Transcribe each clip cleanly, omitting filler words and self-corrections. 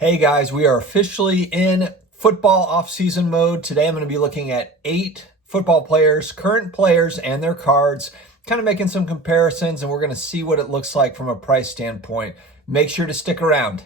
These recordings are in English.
Hey guys, we are officially in football off-season mode. Today I'm going to be looking at 8 football players, current players, and their cards, kind of making some comparisons, and we're going to see what it looks like from a price standpoint. Make sure to stick around.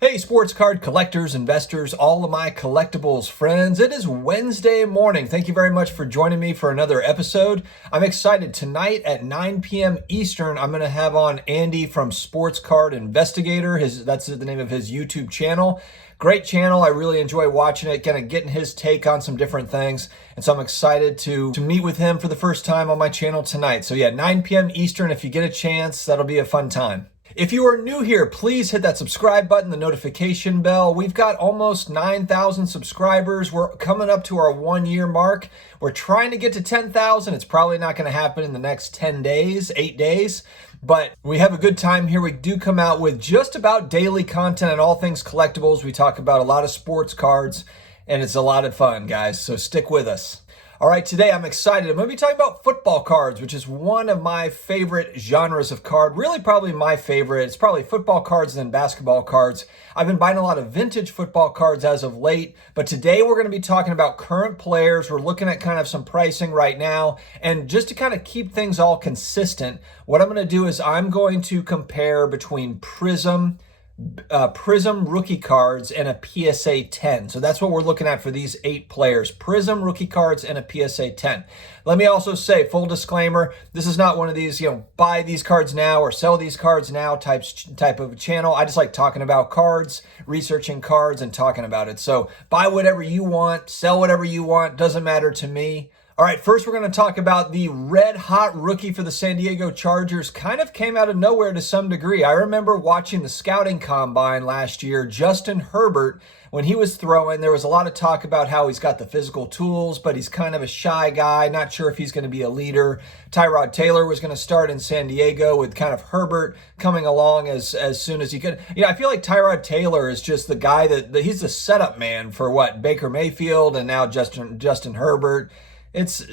Hey, sports card collectors, investors, all of my collectibles friends. It is Wednesday morning. Thank you very much for joining me for another episode. I'm excited. Tonight at 9 p.m. Eastern, I'm going to have on Andy from Sports Card Investigator. That's the name of his YouTube channel. Great channel. I really enjoy watching it, kind of getting his take on some different things. And so I'm excited to meet with him for the first time on my channel tonight. So yeah, 9 p.m. Eastern, if you get a chance, that'll be a fun time. If you are new here, please hit that subscribe button, the notification bell. We've got almost 9,000 subscribers. We're coming up to our 1-year mark. We're trying to get to 10,000. It's probably not going to happen in the next 10 days, 8 days, but we have a good time here. We do come out with just about daily content on all things collectibles. We talk about a lot of sports cards, and it's a lot of fun, guys, so stick with us. All right, today I'm excited. I'm going to be talking about football cards, which is one of my favorite genres of card. Really, probably my favorite. It's probably football cards and then basketball cards. I've been buying a lot of vintage football cards as of late, but today we're going to be talking about current players. We're looking at kind of some pricing right now, and just to kind of keep things all consistent, what I'm going to do is I'm going to compare between Prism rookie cards and a PSA 10. So that's what we're looking at for these 8 players. Prism rookie cards and a PSA 10. Let me also say, full disclaimer, this is not one of these, buy these cards now or sell these cards now type of channel. I just like talking about cards, researching cards, and talking about it. So buy whatever you want, sell whatever you want, doesn't matter to me. All right, first we're going to talk about the red-hot rookie for the San Diego Chargers. Kind of came out of nowhere to some degree. I remember watching the scouting combine last year, Justin Herbert, when he was throwing, there was a lot of talk about how he's got the physical tools, but he's kind of a shy guy, not sure if he's going to be a leader. Tyrod Taylor was going to start in San Diego with kind of Herbert coming along as soon as he could. I feel like Tyrod Taylor is just the guy that he's the setup man for Baker Mayfield and now Justin Herbert. It's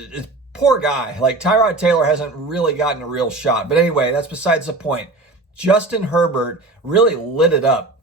poor guy. Like, Tyrod Taylor hasn't really gotten a real shot. But anyway, that's besides the point. Justin Herbert really lit it up.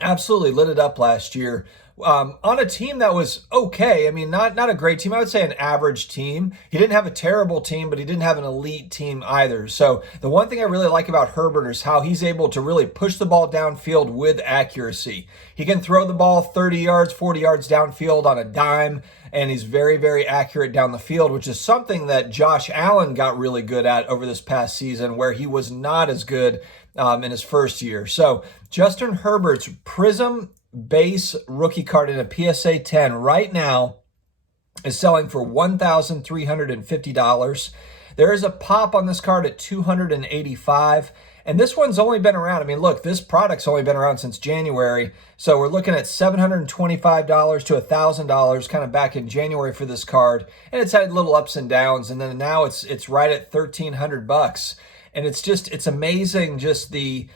Absolutely lit it up last year. On a team that was okay. I mean, not a great team. I would say an average team. He didn't have a terrible team, but he didn't have an elite team either. So the one thing I really like about Herbert is how he's able to really push the ball downfield with accuracy. He can throw the ball 30 yards, 40 yards downfield on a dime, and he's very, very accurate down the field, which is something that Josh Allen got really good at over this past season, where he was not as good in his first year. So Justin Herbert's Prism base rookie card in a PSA 10 right now is selling for $1,350. There is a pop on this card at $285, and this one's only been around. I mean, look, this product's only been around since January, so we're looking at $725 to $1,000 kind of back in January for this card, and it's had little ups and downs, and then now it's right at $1,300, and it's amazing just the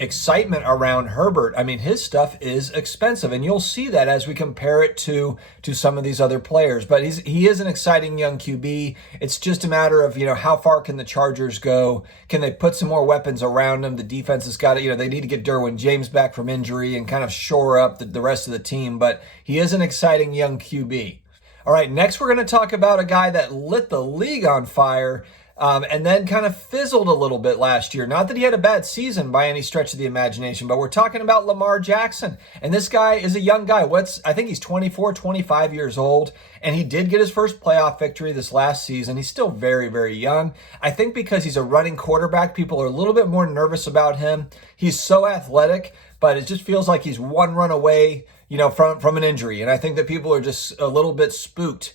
excitement around Herbert. I mean, his stuff is expensive, and you'll see that as we compare it to some of these other players. But he is an exciting young QB. It's just a matter of, how far can the Chargers go? Can they put some more weapons around him? The defense has got to, they need to get Derwin James back from injury and kind of shore up the rest of the team. But he is an exciting young QB. All right, next we're going to talk about a guy that lit the league on fire, and then kind of fizzled a little bit last year. Not that he had a bad season by any stretch of the imagination, but we're talking about Lamar Jackson. And this guy is a young guy. I think he's 24, 25 years old, and he did get his first playoff victory this last season. He's still very, very young. I think because he's a running quarterback, people are a little bit more nervous about him. He's so athletic, but it just feels like he's one run away, from an injury. And I think that people are just a little bit spooked,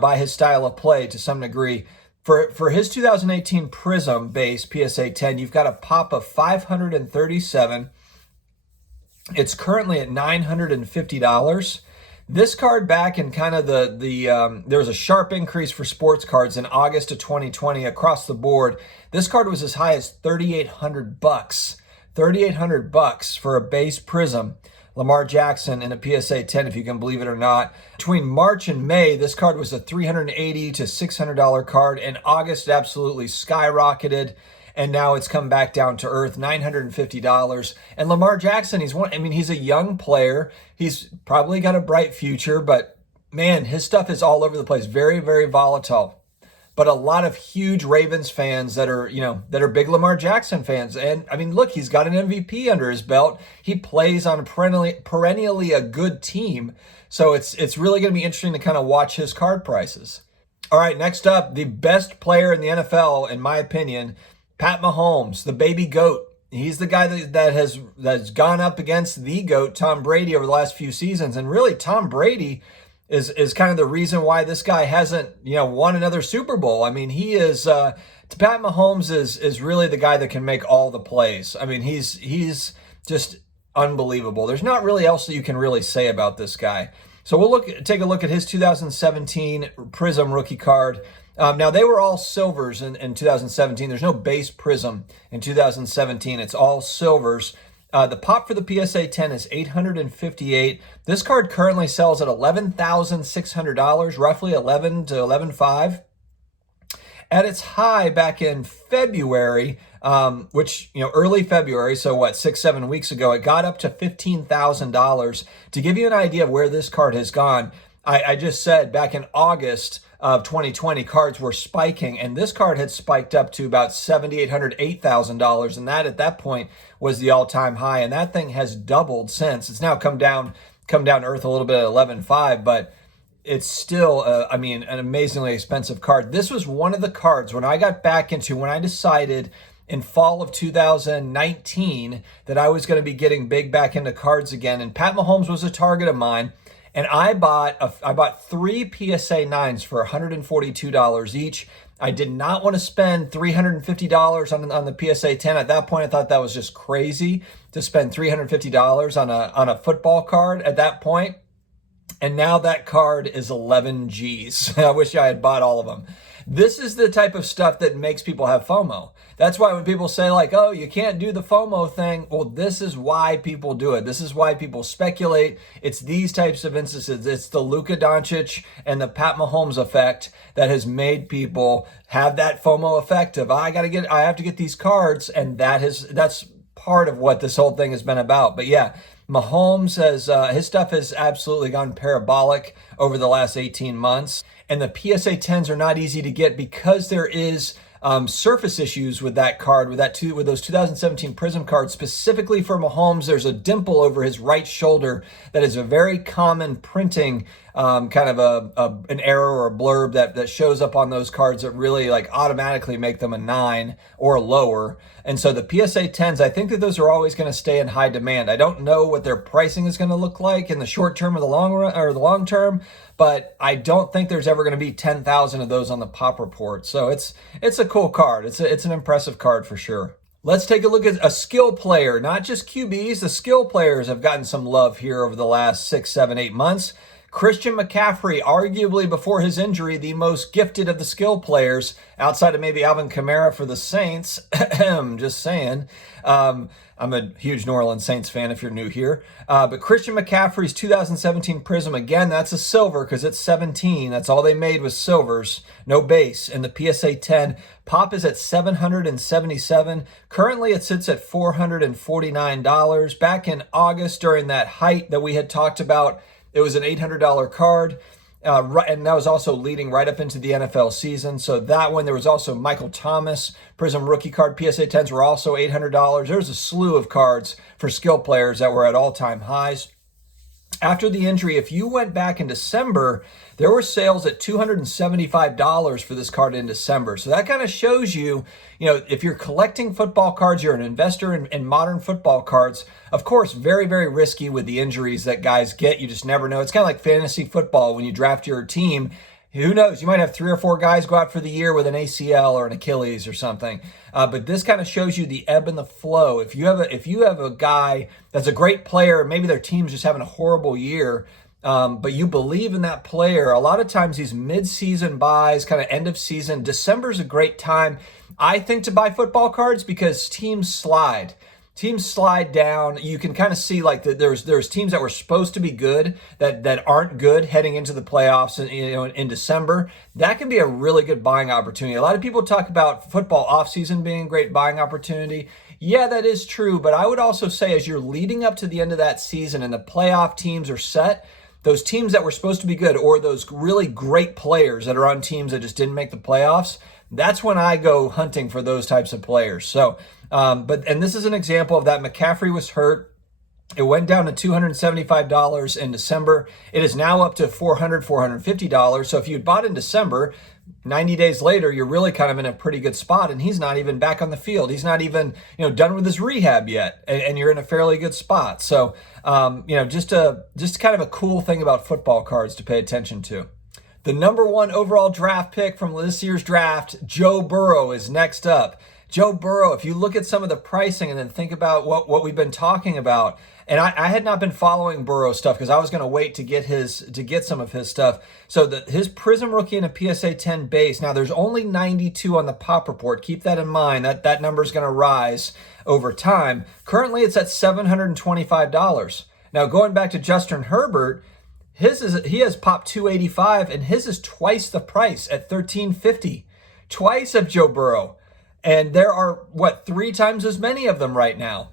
by his style of play to some degree. For his 2018 Prism base PSA 10, you've got a pop of $537. It's currently at $950. This card back in kind of there was a sharp increase for sports cards in August of 2020 across the board. This card was as high as $3,800 $3,800 for a base Prism. Lamar Jackson in a PSA 10, if you can believe it or not. Between March and May, this card was a $380 to $600 card. In August, it absolutely skyrocketed, and now it's come back down to earth, $950. And Lamar Jackson, he's a young player. He's probably got a bright future, but man, his stuff is all over the place. Very, very volatile. But a lot of huge Ravens fans that are big Lamar Jackson fans. And I mean, look, he's got an MVP under his belt. He plays on perennially a good team. So it's really going to be interesting to kind of watch his card prices. All right, next up, the best player in the NFL, in my opinion, Pat Mahomes, the baby GOAT. He's the guy that has gone up against the GOAT, Tom Brady, over the last few seasons. And really, Tom Brady is kind of the reason why this guy hasn't, won another Super Bowl. I mean, he is, Pat Mahomes is really the guy that can make all the plays. I mean, he's just unbelievable. There's not really else that you can really say about this guy. So we'll take a look at his 2017 Prism rookie card. Now, they were all silvers in 2017. There's no base Prism in 2017. It's all silvers. The pop for the PSA 10 is $858. This card currently sells at $11,600, roughly $11 to $11,500. At its high back in February, early February, so 6-7 weeks ago, it got up to $15,000. To give you an idea of where this card has gone, I just said back in August of 2020, cards were spiking, and this card had spiked up to about $7,800, $8,000, and that at that point was the all-time high, and that thing has doubled since. It's now come down to earth a little bit at $11,500, but it's still, an amazingly expensive card. This was one of the cards when I decided in fall of 2019 that I was going to be getting big back into cards again, and Pat Mahomes was a target of mine. And I bought 3 PSA 9s for $142 each. I did not want to spend $350 on the PSA 10. At that point, I thought that was just crazy to spend $350 on a football card at that point. And now that card is 11 G's. I wish I had bought all of them. This is the type of stuff that makes people have FOMO. That's why when people say oh, you can't do the FOMO thing, well, this is why people do it. This is why people speculate. It's these types of instances. It's the Luka Doncic and the Pat Mahomes effect that has made people have that FOMO effect of, I have to get these cards. And that's part of what this whole thing has been about. But yeah, Mahomes his stuff has absolutely gone parabolic over the last 18 months. And the PSA 10s are not easy to get because there is surface issues with that card, with those 2017 Prism cards. Specifically for Mahomes, there's a dimple over his right shoulder that is a very common printing kind of an error or a blurb that shows up on those cards that really automatically make them a 9 or lower. And so the PSA 10s, I think that those are always going to stay in high demand. I don't know what their pricing is going to look like in the short term or the long run or the long term, but I don't think there's ever going to be 10,000 of those on the pop report. So it's a cool card. It's an impressive card for sure. Let's take a look at a skill player, not just QBs. The skill players have gotten some love here over the last 6, 7, 8 months. Christian McCaffrey, arguably before his injury, the most gifted of the skill players, outside of maybe Alvin Kamara for the Saints. Just saying. I'm a huge New Orleans Saints fan if you're new here. But Christian McCaffrey's 2017 Prism, again, that's a silver because it's 17. That's all they made was silvers, no base. And the PSA 10 pop is at $777. Currently, it sits at $449. Back in August, during that height that we had talked about, it was an $800 card, and that was also leading right up into the NFL season. So that one, there was also Michael Thomas, Prism rookie card. PSA 10s were also $800. There's a slew of cards for skill players that were at all-time highs. After the injury, if you went back in December, there were sales at $275 for this card in December. So that kind of shows you, if you're collecting football cards, you're an investor in modern football cards. Of course, very, very risky with the injuries that guys get. You just never know. It's kind of like fantasy football when you draft your team. Who knows? You might have 3 or 4 guys go out for the year with an ACL or an Achilles or something. But this kind of shows you the ebb and the flow. If you have a guy that's a great player, maybe their team's just having a horrible year, but you believe in that player, a lot of times these mid-season buys, kind of end of season, December's a great time, I think, to buy football cards because teams slide. teams slide down. You can kind of see like there's teams that were supposed to be good that aren't good heading into the playoffs in December. That can be a really good buying opportunity. A lot of people talk about football offseason being a great buying opportunity. Yeah, that is true, but I would also say as you're leading up to the end of that season and the playoff teams are set, those teams that were supposed to be good or those really great players that are on teams that just didn't make the playoffs, that's when I go hunting for those types of players. So, and this is an example of that. McCaffrey was hurt. It went down to $275 in December. It is now up to $450. So if you had bought in December, 90 days later, you're really kind of in a pretty good spot, and he's not even back on the field. He's not even, done with his rehab yet, and you're in a fairly good spot. So, just kind of a cool thing about football cards to pay attention to. The number one overall draft pick from this year's draft, Joe Burrow, is next up. Joe Burrow, if you look at some of the pricing and then think about what we've been talking about, and I had not been following Burrow stuff because I was going to wait to get some of his stuff. So his Prism rookie and a PSA 10 base. Now there's only 92 on the Pop Report. Keep that in mind. That number is going to rise over time. Currently, it's at $725. Now going back to Justin Herbert, he has Pop 285 and his is twice the price at $1,350. Twice of Joe Burrow. And there are, 3 times as many of them right now.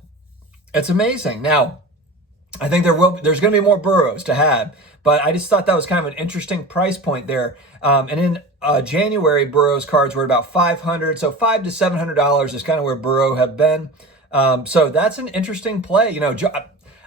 It's amazing. Now, I think there's going to be more Burrows to have, but I just thought that was kind of an interesting price point there. And in January, Burrow's cards were about $500, so $500 to $700 is kind of where Burrow have been. So that's an interesting play.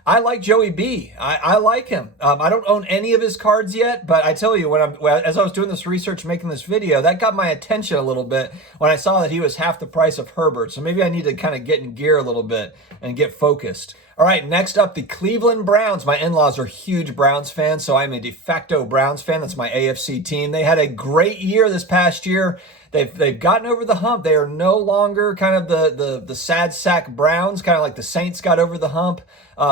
I like Joey B. I like him. I don't own any of his cards yet, but I tell you, as I was doing this research, making this video, that got my attention a little bit when I saw that he was half the price of Herbert. So maybe I need to kind of get in gear a little bit and get focused. All right, next up, the Cleveland Browns. My in-laws are huge Browns fans, so I'm a de facto Browns fan. That's my AFC team. They had a great year this past year. They've gotten over the hump. They are no longer kind of the sad sack Browns, kind of like the Saints got over the hump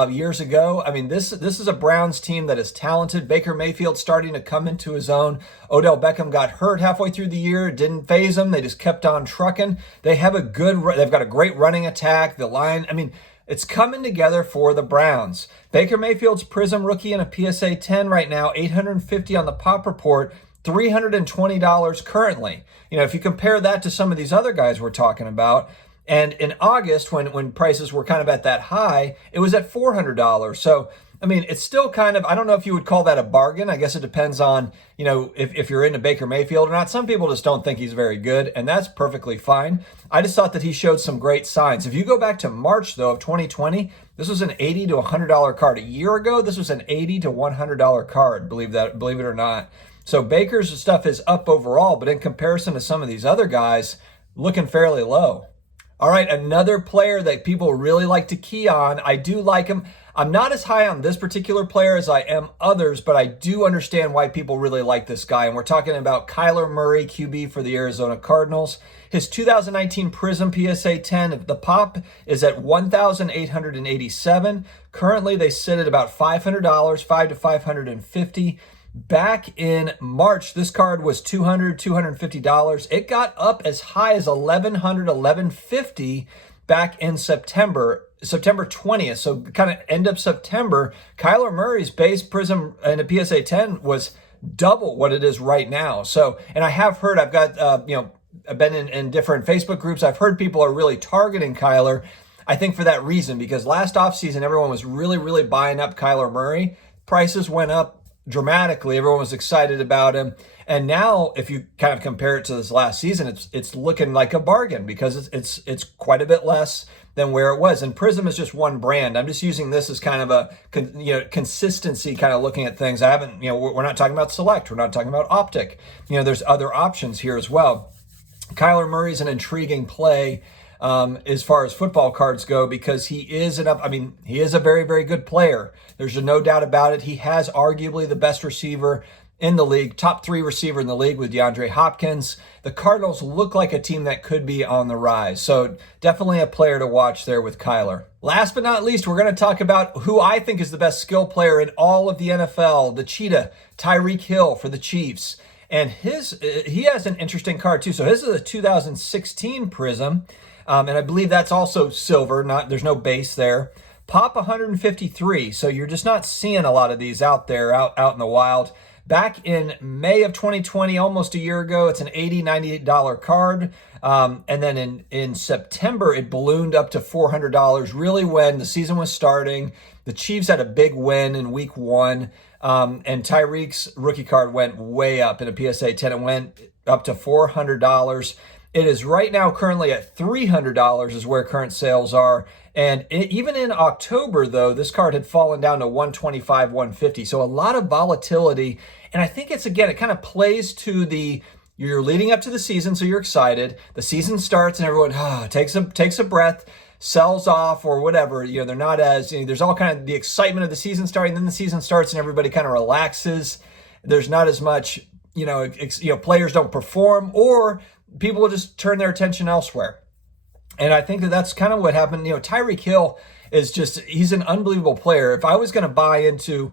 years ago. I mean, this is a Browns team that is talented. Baker Mayfield starting to come into his own. Odell Beckham got hurt halfway through the year. It didn't faze them. They just kept on trucking. They've got a great running attack. The line, it's coming together for the Browns. Baker Mayfield's Prism rookie and a PSA 10 right now, $850 on the Pop Report, $320 currently. If you compare that to some of these other guys we're talking about, and in August when prices were kind of at that high, it was at $400. So, it's still kind of, I don't know if you would call that a bargain. I guess it depends on, if you're into Baker Mayfield or not. Some people just don't think he's very good, and that's perfectly fine. I just thought that he showed some great signs. If you go back to March, though, of 2020, this was an $80 to $100 card. A year ago, this was an $80 to $100 card, believe it or not. So Baker's stuff is up overall, but in comparison to some of these other guys, looking fairly low. All right, another player that people really like to key on. I do like him. I'm not as high on this particular player as I am others, but I do understand why people really like this guy. And we're talking about Kyler Murray, QB for the Arizona Cardinals. His 2019 Prism PSA 10, the Pop is at $1,887. Currently, they sit at about $500, $500 to $550. Back in March, this card was $200, $250. It got up as high as $1,100, $1,150 back in September 20th. So kind of end of September, Kyler Murray's base Prism and a PSA 10 was double what it is right now. So, and I have heard, I've got, I've been in different Facebook groups. I've heard people are really targeting Kyler. I think for that reason, because last offseason, everyone was really, really buying up Kyler Murray. Prices went up dramatically. Everyone was excited about him. And now, if you kind of compare it to this last season, it's looking like a bargain because it's quite a bit less than where it was. And Prism is just one brand. I'm just using this as kind of a consistency, kind of looking at things. I haven't, we're not talking about Select. We're not talking about Optic. There's other options here as well. Kyler Murray's an intriguing play as far as football cards go because he is a very, very good player. There's no doubt about it. He has arguably the best receiver in the league, top 3 receiver in the league with DeAndre Hopkins. The Cardinals look like a team that could be on the rise. So definitely a player to watch there with Kyler. Last but not least, we're going to talk about who I think is the best skill player in all of the NFL, the Cheetah, Tyreek Hill for the Chiefs. And he has an interesting card too. So his is a 2016 Prism. And I believe that's also silver. There's no base there. Pop 153. So you're just not seeing a lot of these out there, out in the wild. Back in May of 2020, almost a year ago, it's an $80, $98 card. And then in September, it ballooned up to $400, really when the season was starting. The Chiefs had a big win in week 1. And Tyreek's rookie card went way up in a PSA 10. It went up to $400. It is right now currently at $300 is where current sales are. And even in October, though, this card had fallen down to $125, $150. So a lot of volatility. And I think it kind of plays to you're leading up to the season, so you're excited. The season starts and everyone takes a breath, sells off or whatever. They're not as, there's all kind of the excitement of the season starting. Then the season starts and everybody kind of relaxes. There's not as much, players don't perform or people will just turn their attention elsewhere. And I think that's kind of what happened. Tyreek Hill he's an unbelievable player. If I was going to buy into,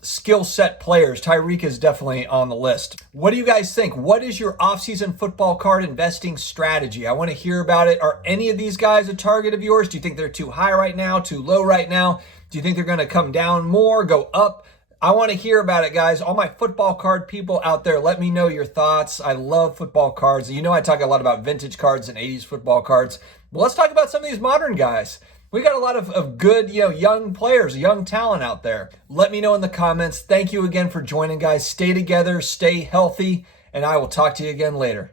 skill set players, Tyreek is definitely on the list. What do you guys think? What is your offseason football card investing strategy? I want to hear about it. Are any of these guys a target of yours? Do you think they're too high right now, too low right now? Do you think they're going to come down more, go up? I want to hear about it, guys. All my football card people out there, let me know your thoughts. I love football cards. I talk a lot about vintage cards and 80s football cards. But let's talk about some of these modern guys. We got a lot of good, young players, young talent out there. Let me know in the comments. Thank you again for joining, guys. Stay together, stay healthy, and I will talk to you again later.